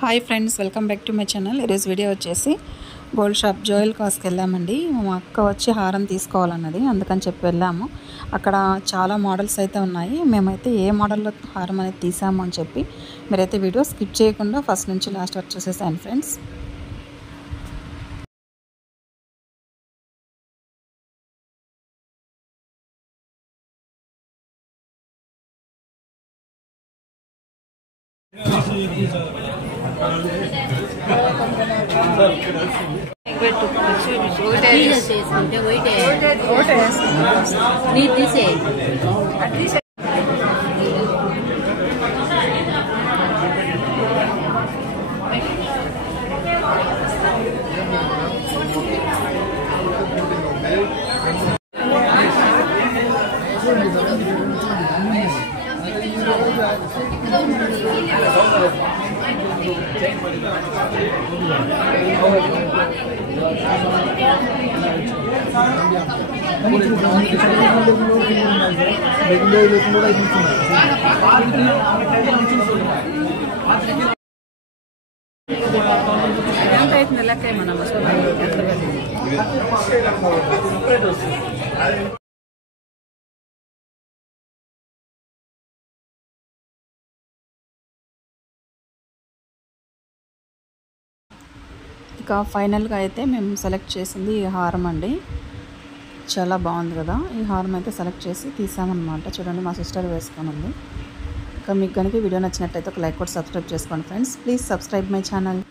Hi friends, welcome back to my channel. ఈరోజు video వచ్చేసి gold shop Joel కాస్కి వెళ్ళామండి. మా అక్క వచ్చి హారం తీసుకోవాలన్నది, అందుకని చెప్పి వెళ్ళాము. అక్కడ చాలా మోడల్స్ అయితే ఉన్నాయి. మేమైతే ఏ మోడల్లో హారం అనేది తీసాము అని చెప్పి మీరైతే వీడియో స్కిప్ చేయకుండా ఫస్ట్ నుంచి లాస్ట్ వరకు చూసేసాను ఫ్రెండ్స్. ఇక ఫైనల్గా అయితే మేము సెలెక్ట్ చేసింది ఈ హారం అండి. చాలా బాగుంది కదా. ఈ హారం అయితే సెలెక్ట్ చేసి తీసామన్నమాట. చూడండి, మా సిస్టర్ వేసుకొని ఉంది. ఇక మీకు కనుక వీడియో నచ్చినట్టయితే ఒక లైక్ కూడా సబ్స్క్రైబ్ చేసుకోండి friends. Please subscribe my channel.